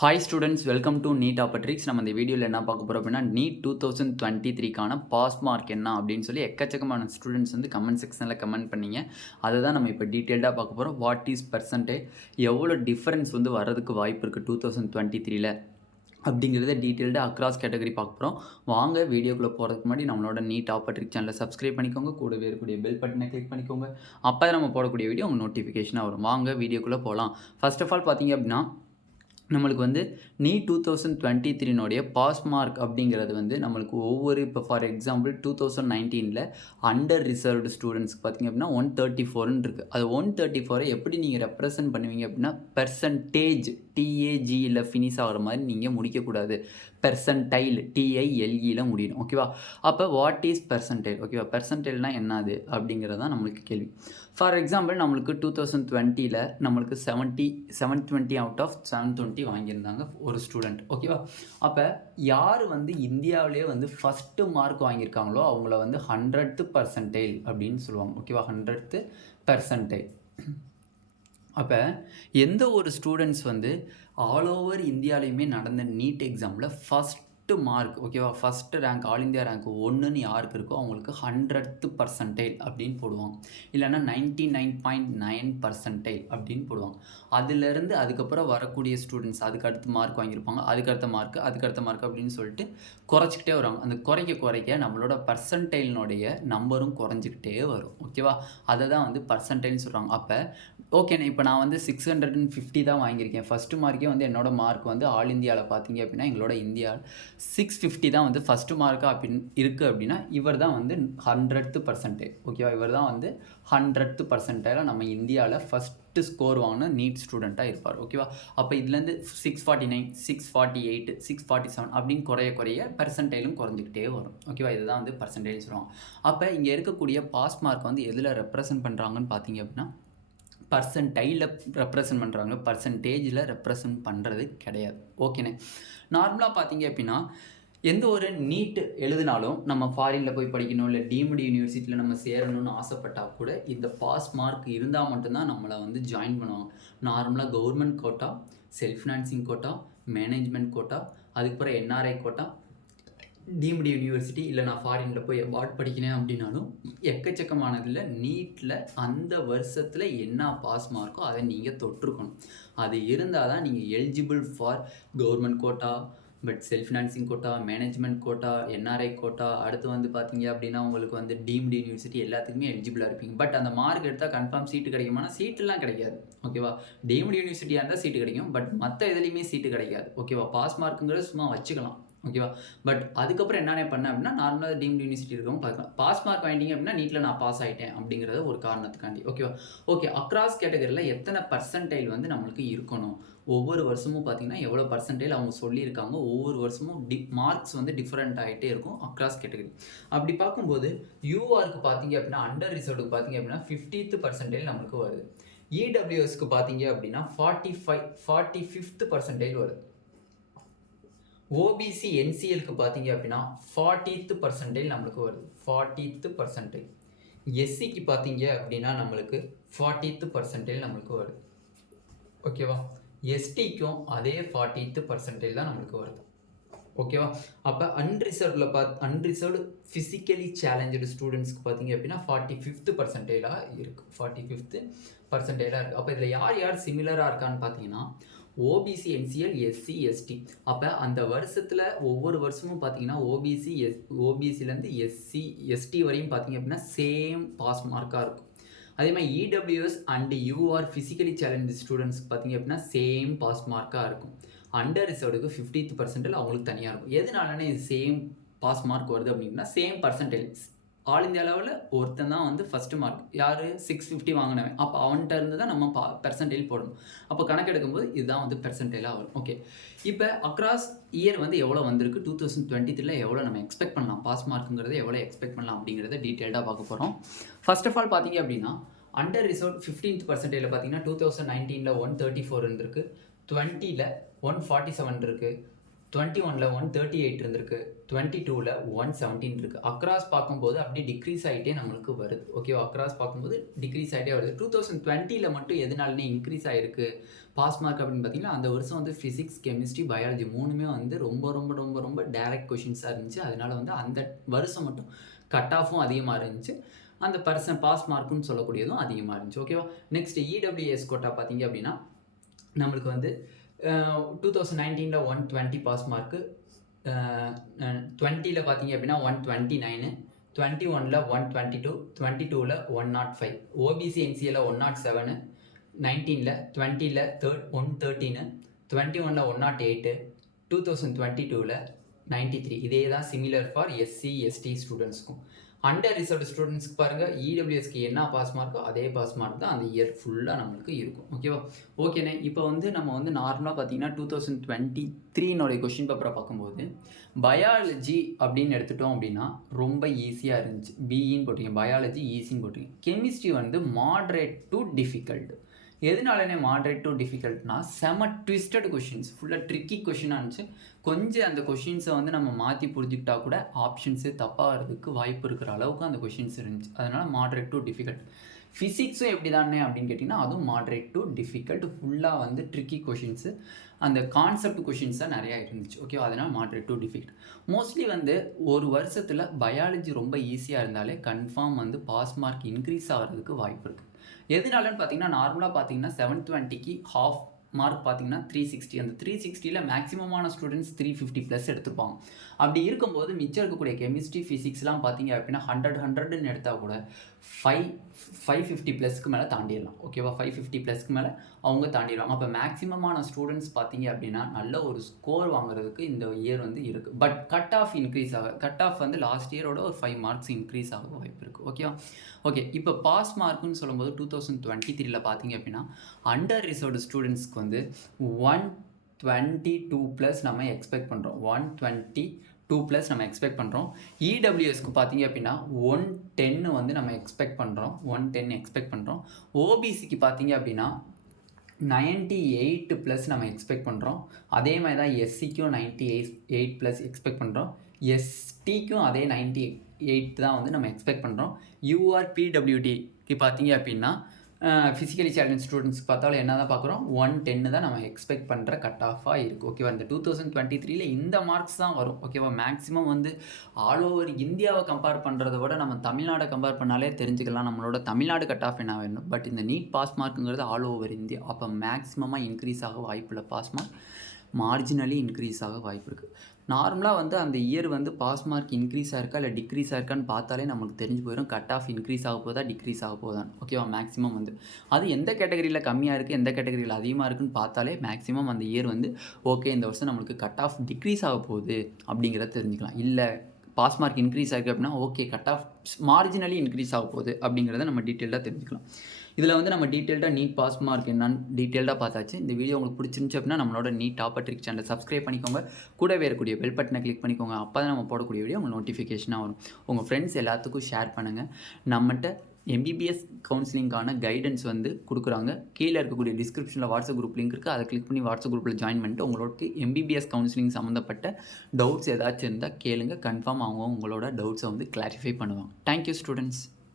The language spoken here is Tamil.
Hi students, welcome to NEET ஆப்பட்ரிக்ஸ். நம்ம இந்த வீடியோவில் என்ன பார்க்க போகிறோம் அப்படின்னா, நீட் 2023க்கான பாஸ் மார்க் என்ன அப்படின்னு சொல்லி எக்கச்சக்கமான ஸ்டூடெண்ட்ஸ் வந்து கமெண்ட் செக்ஷனில் கமெண்ட் பண்ணிங்க. அதை தான் நம்ம இப்போ டீட்டெயில்டாக பார்க்க போகிறோம். வாட் இஸ் பர்சன்டேஜ், எவ்வளோ டிஃப்ரென்ஸ் வந்து வரதுக்கு வாய்ப்பு இருக்குது 2023ல் அப்படிங்கிறத டீட்டெயில்டாக அக்ராஸ் கேட்டகரி பார்க்க போகிறோம். வாங்க வீடியோக்குள்ளே போகிறதுக்கு முன்னாடி நம்மளோட நீட் ஆப்பட்ரிக் சேனலை சப்ஸ்கிரைப் பண்ணிக்கோங்க, கூடவே இருக்கக்கூடிய பெல் பட்டனை கிளிக் பண்ணிக்கோங்க. அப்போ நம்ம போடக்கூடிய வீடியோ உங்கள் நோட்டிஃபிகேஷனாக வரும். வாங்க வீடியோக்குள்ளே போகலாம். ஃபர்ஸ்ட் ஆஃப் ஆல் பார்த்தீங்க அப்படின்னா, நம்மளுக்கு வந்து நீட் 2023 பாஸ் மார்க் அப்படிங்கிறது வந்து நம்மளுக்கு ஒவ்வொரு இப்போ ஃபார் எக்ஸாம்பிள் 2019 அண்டர் ரிசர்வ்டு ஸ்டூடெண்ட்ஸ்க்கு பார்த்திங்க அப்படின்னா 134 இருக்குது. அது 134 எப்படி நீங்கள் ரெப்ரசன்ட் பண்ணுவீங்க அப்படின்னா பெர்சன்டேஜ் டிஏஜியில் ஃபினிஷ் ஆகிற மாதிரி நீங்கள் முடிக்கக்கூடாது. பெர்சன்டைல் டிஐஎல்இயில் முடியணும். ஓகேவா? அப்போ வாட் இஸ் பெர்சன்டைல்? ஓகேவா? பெர்சன்டைல்னால் என்னது அப்படிங்கிறது தான் நம்மளுக்கு கேள்வி. ஃபார் எக்ஸாம்பிள் நம்மளுக்கு 2020 நம்மளுக்கு 720 அவுட் ஆஃப் 720 வாங்கியிருந்தாங்க ஒரு ஸ்டூடெண்ட். ஓகேவா? அப்போ யார் வந்து இந்தியாவிலே வந்து ஃபஸ்ட்டு மார்க் வாங்கியிருக்காங்களோ அவங்கள வந்து 100th பர்சன்டைல் அப்படின்னு சொல்லுவாங்க. ஓகேவா? 100th percentile. அப்போ எந்த ஒரு ஸ்டூடெண்ட்ஸ் வந்து ஆல் ஓவர் இந்தியாவிலையுமே நடந்த நீட் எக்ஸாமில் ஃபஸ்ட்டு மார்க், ஓகேவா, first rank, all India rank 1ன்னு யாருக்கு இருக்கோ அவங்களுக்கு 100th பர்சன்டைல் அப்படின்னு போடுவாங்க. இல்லைன்னா 99.9% அப்படின்னு போடுவாங்க. அதுலேருந்து அதுக்கப்புறம் வரக்கூடிய ஸ்டூடெண்ட்ஸ் அதுக்கு அடுத்து மார்க் வாங்கியிருப்பாங்க, அதுக்கடுத்த மார்க் அப்படின்னு சொல்லிட்டு குறைச்சிக்கிட்டே வருவாங்க. அந்த குறைக்க நம்மளோட பர்சன்டைலினுடைய நம்பரும் குறைஞ்சிக்கிட்டே வரும். ஓகேவா? அதை தான் வந்து பர்சன்டைல்னு சொல்கிறாங்க. அப்போ ஓகேண்ணே, இப்போ நான் வந்து 650 தான் வாங்கியிருக்கேன். ஃபஸ்ட்டு மார்க்கே வந்து என்னோட மார்க் வந்து ஆல் இந்தியாவில் பார்த்தீங்க அப்படின்னா எங்களோட இந்தியா 650 தான் வந்து ஃபஸ்ட்டு மார்க்காக அப்படின்னு இருக்குது அப்படின்னா இவர் தான் வந்து 100th பர்சன்டைல். ஓகேவா? இவர் தான் வந்து 100th பர்சன்டைலாக நம்ம இந்தியாவில் ஃபஸ்ட்டு ஸ்கோர் வாங்கின நீட் ஸ்டூடெண்ட்டாக இருப்பார். ஓகேவா? அப்போ இதுலேருந்து 649, 648, 647 அப்படின்னு குறைய பர்சன்டைலும் குறைஞ்சிக்கிட்டே வரும். ஓகேவா? இதுதான் வந்து பர்சன்டைல் சொல்லுவாங்க. அப்போ இங்கே இருக்கக்கூடிய பாஸ் மார்க் வந்து எதில் ரெப்ரசன்ட் பண்ணுறாங்கன்னு பார்த்தீங்க அப்படின்னா பர்சன்டைலில் ரெப்ரசன்ட் பண்ணுறாங்க, பர்சன்டேஜில் ரெப்ரசன்ட் பண்ணுறது கிடையாது. ஓகேண்ணே. நார்மலாக பார்த்தீங்க அப்படின்னா எந்த ஒரு நீட் எழுதினாலும் நம்ம ஃபாரினில் போய் படிக்கணும், இல்லை டீம்டு யூனிவர்சிட்டியில் நம்ம சேரணும்னு ஆசைப்பட்டால் கூட இந்த பாஸ் மார்க் இருந்தால் மட்டும்தான் நம்மளை வந்து ஜாயின் பண்ணுவாங்க. நார்மலாக government quota, self financing quota, management quota, அதுக்கப்புறம் என்ஆர்ஐ கோட்டா, டீம்டு யூனிவர்சிட்டி, இல்லை நான் ஃபாரினில் போய் அவார்ட் படிக்கிறேன் அப்படின்னாலும் எக்கச்சக்கமானதில் நீட்டில் அந்த வருஷத்தில் என்ன பாஸ் மார்க்கோ அதை நீங்கள் தொட்டிருக்கணும். அது இருந்தால் தான் நீங்கள் eligible for government quota, but self financing quota, management quota, NRI quota, அடுத்து வந்து பார்த்தீங்க அப்படின்னா உங்களுக்கு வந்து டீம்டு யூனிவர்சிட்டி எல்லாத்துக்குமே எலிஜிபிளாக இருப்பீங்க. பட் அந்த மார்க் எடுத்தால் கன்ஃபார்ம் சீட்டு கிடைக்குமானா சீட்டுலாம் கிடைக்காது. ஓகேவா? டீம்டு யூனிவர்சிட்டியாக இருந்தால் சீட்டு கிடைக்கும், பட் மற்ற எதுலேயுமே சீட்டு கிடைக்காது. ஓகேவா? பாஸ் மார்க்குங்கிறது சும்மா வச்சுக்கலாம். ஓகேவா? பட் அதுக்கப்புறம் என்னென்ன பண்ணேன் அப்படின்னா நார்மலாக டீம்டு யூனிவர்சிட்டி இருக்கவும் பார்க்கலாம். பாஸ் மார்க் வாங்கிட்டீங்க அப்படின்னா நீட்டில் நான் பாஸ் ஆகிட்டேன் அப்படிங்கிறத ஒரு காரணத்துக்காண்டி. ஓகேவா? ஓகே. அக்ராஸ் கேட்டகரியில் எத்தனை பர்சன்டைல் வந்து நம்மளுக்கு இருக்கணும், ஒவ்வொரு வருஷமும் பார்த்தீங்கன்னா எவ்வளோ பர்சன்டைல் அவங்க சொல்லியிருக்காங்க, ஒவ்வொரு வருஷமும் மார்க்ஸ் வந்து டிஃப்ரெண்ட் ஆகிட்டே இருக்கும் அக்ராஸ் கேட்டகரி. அப்படி பார்க்கும்போது யூஆருக்கு பார்த்தீங்க அப்படின்னா அண்டர் ரிசர்வ்டுக்கு பார்த்தீங்க அப்படின்னா 50th பர்சன்டைல் நம்மளுக்கு வருது. இடபிள்யூஎஸ்க்கு பார்த்தீங்க அப்படின்னா 45th பர்சன்டைல் வருது. ஓபிசி என்சிஎலுக்கு பார்த்தீங்க அப்படின்னா 40th பர்சன்டைல் நம்மளுக்கு வருது. 40th percentile. எஸ்சிக்கு பார்த்தீங்க அப்படின்னா நம்மளுக்கு 40th பர்சன்டைல் நம்மளுக்கு வருது. ஓகேவா? எஸ்டிக்கும் அதே 40th பர்சன்டைல் தான் நம்மளுக்கு வருது. ஓகேவா? அப்போ அன்ரிசர்வ்டு ஃபிசிக்கலி சேலஞ்சடு ஸ்டூடெண்ட்ஸ்க்கு பார்த்தீங்க அப்படின்னா 45th பர்சன்டைலாக இருக்குது. 45th பர்சன்டைலாக இருக்குது. அப்போ இதில் யார் சிமிலராக இருக்கான்னு பார்த்தீங்கன்னா ஓபிசி என்சிஎல், எஸ்சி, எஸ்டி. அப்போ அந்த வருஷத்தில் ஒவ்வொரு வருஷமும் பார்த்தீங்கன்னா ஓபிசிலேருந்து எஸ்சி, எஸ்டி வரையும் பார்த்தீங்க அப்படின்னா சேம் பாஸ் மார்க்காக இருக்கும். அதே மாதிரி EWS and UR physically challenged ஸ்டூடெண்ட்ஸ்க்கு பார்த்தீங்க அப்படின்னா சேம் பாஸ் மார்க்காக இருக்கும். அண்டர் ரிசர்வ்டுக்கு 50th பர்சன்டைல் அவங்களுக்கு தனியாக இருக்கும். எதனாலன்னா இது சேம் பாஸ் மார்க் வருது அப்படின்னா சேம் பர்சன்டைல். ஆல் இந்தியா லெவலில் ஒருத்தன் தான் வந்து ஃபஸ்ட்டு மார்க், யார் 650 வாங்கினவன். அப்போ அவன்கிட்ட இருந்து தான் நம்ம பெர்சன்டைல் போடணும். அப்போ கணக்கெடுக்கும்போது இதுதான் வந்து பெர்சன்டைலாக வரும். ஓகே. இப்போ அக்ராஸ் இயர் வந்து எவ்வளோ வந்திருக்கு, 2023 எவ்வளோ நம்ம எக்ஸ்பெக்ட் பண்ணலாம், பாஸ் மார்க்குங்கிறத எவ்வளோ எக்ஸ்பெக்ட் பண்ணலாம் அப்படிங்கிறத டீட்டெயில்டாக பார்க்க போகிறோம். ஃபர்ஸ்ட் ஆஃப் ஆல் பார்த்தீங்க அப்படின்னா அண்டர் ரிசர்வ் 15th பர்சன்டைலில் பார்த்தீங்கன்னா 2019 134 இருந்திருக்கு, 20 147 இருக்குது, 21ல் 138 இருந்திருக்கு, 22ல் 117 இருக்குது. அக்ராஸ் பார்க்கும்போது அப்படியே டிக்ரீஸ் ஆகிட்டே நம்மளுக்கு வருது. ஓகேவா, அக்ராஸ் பார்க்கும்போது டிக்ரீஸ் ஆகிட்டே வருது. 2020ல் மட்டும் எதனாலனே இன்க்ரீஸ் ஆகிருக்கு பாஸ் மார்க் அப்படின்னு பார்த்தீங்கன்னா, அந்த வருஷம் வந்து ஃபிசிக்ஸ், கெமிஸ்ட்ரி, பயாலஜி 3மே வந்து ரொம்ப ரொம்ப ரொம்ப ரொம்ப டைரக்ட் கொஷின்ஸாக இருந்துச்சு. அதனால வந்து அந்த வருஷம் மட்டும் கட் ஆஃபும் அதிகமாக இருந்துச்சு, அந்த பாஸ் மார்க்குன்னு சொல்லக்கூடியதும் அதிகமாக இருந்துச்சு. ஓகேவா. நெக்ஸ்ட் இடபிள்யூஎஸ் கோட்டா பார்த்தீங்க அப்படின்னா நம்மளுக்கு வந்து 2019ல் 120 பாஸ் மார்க்கு, 20ல் பார்த்தீங்க அப்படின்னா 129, 21ல் 122, 22ல் 105, ஓபிசி என்சியில் 107, 19ல் 20ல் 113, 21ல் 108, 2022ல் 93. இதே தான் சிமிலர் ஃபார் எஸ்சி எஸ்டி ஸ்டூடெண்ட்ஸ்க்கும். அண்டர் ரிசர்வ்டு ஸ்டூடெண்ட்ஸ்க்கு பாருங்கள், இடபிள்யூஎஸ்க்கு என்ன பாஸ் மார்க்கோ அதே பாஸ் மார்க் தான் அந்த இயர் ஃபுல்லாக நம்மளுக்கு இருக்கும். ஓகேவா. ஓகேண்ணே, இப்போ வந்து நம்ம வந்து நார்மலாக பார்த்தீங்கன்னா 2023 கொஷின் பேப்பரை பார்க்கும்போது பயாலஜி அப்படின்னு எடுத்துட்டோம் அப்படின்னா ரொம்ப ஈஸியாக இருந்துச்சு. பிஇன்னு போட்டிங்க, பயாலஜி ஈஸின்னு போட்டிங்க. கெமிஸ்ட்ரி வந்து மாட்ரேட் டு டிஃபிகல்ட். எதனாலனே மாட்ரேட் டு டிஃபிகல்ட்னா செம ட்விஸ்டட் கொஷின்ஸ், ஃபுல்லாக ட்ரிக்கி கொஷினாக இருந்துச்சு. கொஞ்சம் அந்த கொஷின்ஸை வந்து நம்ம மாற்றி புரிஞ்சுக்கிட்டா கூட ஆப்ஷன்ஸு தப்பாகிறதுக்கு வாய்ப்பு இருக்கிற அளவுக்கு அந்த கொஷின்ஸ் இருந்துச்சு. அதனால் மாட்ரேட் டு டிஃபிகல்ட். ஃபிசிக்ஸும் எப்படி தானே அப்படின்னு கேட்டிங்கன்னா அதுவும் மாட்ரேட் டு டிஃபிகல்ட், ஃபுல்லாக வந்து ட்ரிக்கி கொஷின்ஸு, அந்த கான்செப்ட் கொஷின்ஸ் தான் நிறையா இருந்துச்சு. ஓகே, அதனால் மாட்ரேட் டு டிஃபிகல்ட். மோஸ்ட்லி வந்து ஒரு வருஷத்தில் பயாலஜி ரொம்ப ஈஸியாக இருந்தாலே கன்ஃபார்ம் வந்து பாஸ் மார்க் இன்க்ரீஸ் ஆகிறதுக்கு வாய்ப்பு இருக்குது. எதனாலன்னு பார்த்தீங்கன்னா நார்மலாக பார்த்தீங்கன்னா 720க்கு ஹாஃப் மார்க் பார்த்தீங்கன்னா 360. அந்த 360ல் மேக்ஸிமமான ஸ்டூடெண்ட்ஸ் 350+ எடுத்துருப்பாங்க. அப்படி இருக்கும்போது மிச்சம் இருக்கக்கூடிய கெமிஸ்ட்ரி, ஃபிசிக்ஸ்லாம் பார்த்தீங்க அப்படின்னா 100ன்னு எடுத்தால் கூட 550+க்கு மேலே தாண்டிடலாம். ஓகேவா, 550+க்கு மேலே அவங்க தாண்டிடுவாங்க. அப்போ மேக்ஸிமமான ஸ்டூடெண்ட்ஸ் பார்த்தீங்க அப்படின்னா நல்ல ஒரு ஸ்கோர் வாங்குறதுக்கு இந்த இயர் வந்து இருக்குது. But cut off increase cut off வந்து லாஸ்ட் இயரோட ஒரு 5 மார்க்ஸ் இன்க்ரீஸ் ஆக வாய்ப்பு இருக்குது. ஓகேவா. ஓகே, இப்போ பாஸ் மார்க்குன்னு சொல்லும்போது 2023ல் பார்த்தீங்க அப்படின்னா அண்டர் ரிசர்வ்டு ஸ்டூடெண்ட்ஸ்க்கு வந்து 122+ நம்ம எக்ஸ்பெக்ட் பண்ணுறோம். 122+ நம்ம எக்ஸ்பெக்ட் பண்ணுறோம். இடபிள்யூஎஸ்க்கு பார்த்தீங்க அப்படின்னா 110 வந்து நம்ம எக்ஸ்பெக்ட் பண்ணுறோம். 110 எக்ஸ்பெக்ட் பண்ணுறோம். ஓபிசிக்கு பார்த்தீங்க அப்படின்னா 98+ நம்ம எக்ஸ்பெக்ட் பண்ணுறோம். அதே மாதிரி தான் எஸ்சிக்கும் 98+ எக்ஸ்பெக்ட் பண்ணுறோம். எஸ்டிக்கும் அதே 98 தான் வந்து நம்ம எக்ஸ்பெக்ட் பண்ணுறோம். யூஆர்பிடபிள்யூடிக்கு பார்த்தீங்க அப்படின்னா ஃபிசிக்கலி சேலஞ்ச் ஸ்டூடெண்ட்ஸ்க்கு பார்த்தாலும் என்ன தான் பார்க்குறோம், 110 தான் நம்ம எக்ஸ்பெக்ட் பண்ணுற கட் ஆஃபாக இருக்குது. ஓகேவா. இந்த 2023ல் இந்த மார்க்ஸ் தான் வரும். ஓகேவா. மேக்ஸிமம் வந்து ஆல் ஓவர் இந்தியாவை கம்பேர் பண்ணுறத விட நம்ம தமிழ்நாடை கம்பேர் பண்ணாலே தெரிஞ்சுக்கலாம் நம்மளோட தமிழ்நாடு கட் ஆஃப் என்ன வேணும். பட் இந்த நீட் பாஸ் மார்க்குங்கிறது ஆல் ஓவர் இந்தியா. அப்போ மேக்ஸிமமாக இன்க்ரீஸ் ஆக வாய்ப்பு இல்லை. பாஸ் மார்க் மார்ஜினலி இன்க்ரீஸ் ஆக வாய்ப்பு இருக்குது. நார்மலாக வந்து அந்த இயர் வந்து பாஸ் மார்க் இன்க்ரீஸ் ஆயிருக்கா இல்லை டிக்ரீஸ் ஆயிருக்கான்னு பார்த்தாலே நமக்கு தெரிஞ்சு போயிடும் கட் ஆஃப் இன்க்ரீஸ் ஆக போதா டிக்ரீஸ் ஆக போதான். ஓகேவா. மேக்ஸிமம் வந்து அது எந்த கேட்டகரியில் கம்மியாக இருக்குது எந்த கேட்டகரியில் அதிகமாக இருக்குன்னு பார்த்தாலே மேக்ஸிமம் அந்த இயர் வந்து ஓகே இந்த வருஷம் நம்மளுக்கு கட் ஆஃப் டிக்ரீஸ் ஆக போகுது அப்படிங்கிறத தெரிஞ்சுக்கலாம். இல்லை பாஸ் மார்க் இன்க்ரீஸ் ஆகிருக்கு அப்படின்னா okay cut off marginally increase ஆக போகுது அப்படிங்கிறத நம்ம டீட்டெயிலாக தெரிஞ்சுக்கலாம். இதில் வந்து நம்ம டீட்டெயில்டாக நீட் பாஸ் மார்க் என்னன்னு டீட்டெயில்டாக பார்த்தாச்சு. இந்த வீடியோ உங்களுக்கு பிடிச்சிருந்துச்சு அப்படின்னா நம்மளோட நீட் டாப்பர் ட்ரிக் சேனலை சப்ஸ்கிரைப் பண்ணிக்கோங்க. கூடவே இருக்கக்கூடிய பெல் பட்டனை கிளிக் பண்ணிக்கோங்க. அப்போ தான் நம்ம போடக்கூடிய வீடியோ உங்களுக்கு நோட்டிஃபிகேஷனாக வரும். உங்கள் ஃப்ரெண்ட்ஸ் எல்லாத்துக்கும் ஷேர் பண்ணுங்கள். நம்மகிட்ட எம்பிபிஎஸ் கவுன்சிலிங்கான கைடன்ஸ் வந்து கொடுக்குறாங்க. கீழே இருக்கக்கூடிய டிஸ்கிரிப்ஷனில் வாட்ஸ்அப் குரூப் லிங்க் இருக்குது. அதை கிளிக் பண்ணி வாட்ஸ்அப் குரூப்பில் ஜாயின் பண்ணிட்டு உங்களுக்கு எம்பிபிஎஸ் கவுன்சிலிங் சம்மந்தப்பட்ட டவுட்ஸ் ஏதாச்சும் இருந்தால் கேளுங்க. கன்ஃபார்ம் அவங்க உங்களோட டவுட்ஸை வந்து கிளாரிஃபை பண்ணுவாங்க. Thank you students.